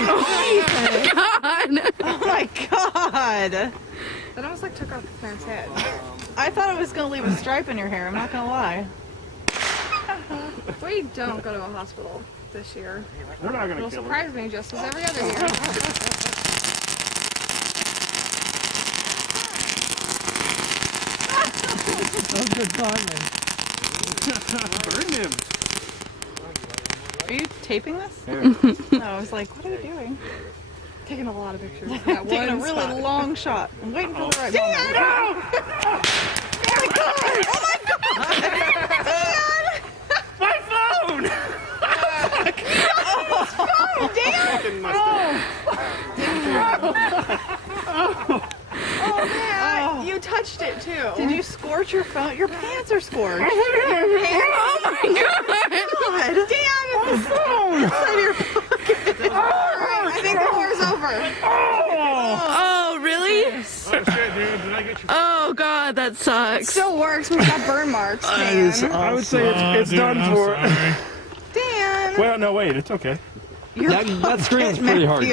God. Oh my god! That almost like took off the plant's head. I thought it was gonna leave a stripe in your hair, I'm not gonna lie. We don't go to a hospital this year. They're not gonna It'll kill her. surprise me just as every other year. Oh, good timing. Burn him. Are you taping this? Here. No, I was like, what are you doing? Taking a lot of pictures. Taking a really long shot. I'm waiting for the right moment. No! Oh my god! My phone! Fucking Oh man, you touched it too. Did you scorch your phone? Your pants are scorched. Oh my God. God. Dan, the phone! Inside your pocket. I think the war's over. Oh, really? Oh shit, dude. Did I get your... Oh God, that sucks. Still works. We got burn marks, Dan. I would say it's done for. Dan! Well, no, wait. It's okay. That screams pretty hard.